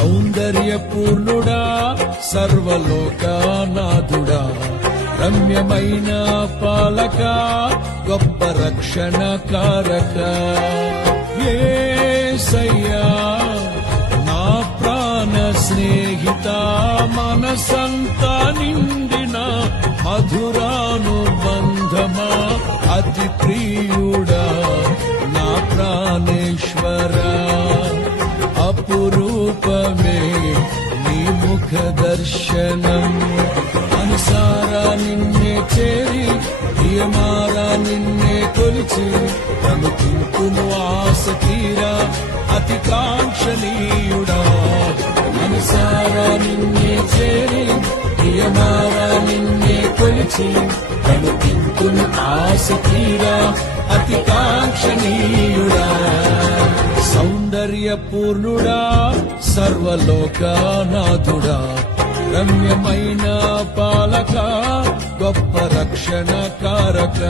సౌందర్యపూర్ణుడా సర్వలోకనాథుడా రమ్యమైన పాలక గొప్ప రక్షణ కారక యేసయ్యా నా ప్రాణ స్నేహిత మనసంతా నిండిన మధురానుబంధమా అతి ప్రియుడా నా ప్రాణేశ్వరా అపురూపమే నీ ముఖ దర్శనం అనుసారా నిన్నే చేరి ప్రియమారా నిన్నే కొలిచి అనుకుంటును ఆశ తీరా అతి కాంక్షణీయుడా అనుసారా నిన్నే చేరి ప్రియమారా నిన్నే కొలిచి అనుకుంటును ఆశ తీరా అతి కాంక్షణీయుడా సౌందర్యపూర్ణుడా సర్వలోకనాథుడా రమ్యమైన పాలక గొప్ప రక్షణ కారక